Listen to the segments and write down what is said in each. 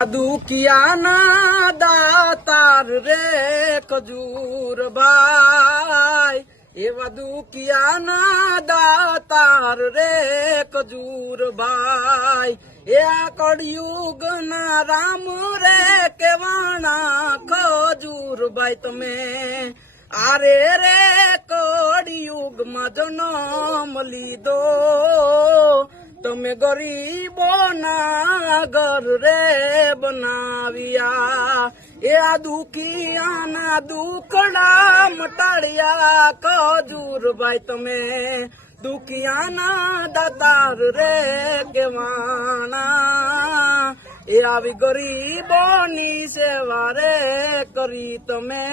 દુખિયાના દાતાર રે ખજૂરભાઈ, એવા દુખિયાના દાતાર રે ખજૂરભાઈ, એ આ કળિયુગના રામ રે કેવાણા ખજૂરભાઈ તમે આરે રે કળિયુગમાં જન્મ લીધો, તમે ગરીબોના ઘર રે બનાવ્યા, એ આ દુખિયાના દુખડા મટાડ્યા ખજૂરભાઈ તમે દુખિયાના દાતાર રે કેવાણા, એ આવી ગરીબોની સેવા રે કરી તમે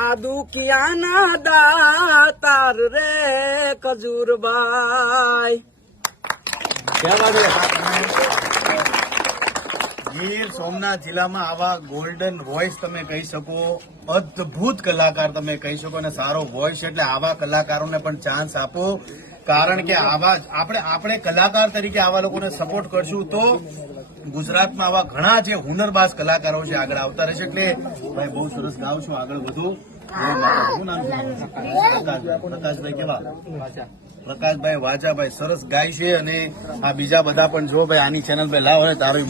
આ દુખિયાના દાતાર રે ખજૂરભાઈ. ગીર સોમનાથ જિલ્લામાં આવા ગોલ્ડન વોઇસ તમે કહી શકો, અદ્ભુત કલાકાર તમે કહી શકો, અને સારો વોઇસ એટલે આવા કલાકારોને પણ ચાન્સ આપો, કારણ કે આવા આપણે કલાકાર તરીકે આવા લોકોને સપોર્ટ કરશું તો ગુજરાતમાં આવા ઘણા જે હુનરબાજ કલાકારો છે આગળ આવતા રહેશે. એટલે ભાઈ બહુ સરસ ગાવ છો, આગળ વધો. શું નામ છે? પ્રકાશભાઈ કેવા? પ્રકાશભાઈ વાજાભાઈ સરસ ગાય છે, અને આ બીજા બધા પણ જો ભાઈ આની ચેનલ પર લાવો ને તારું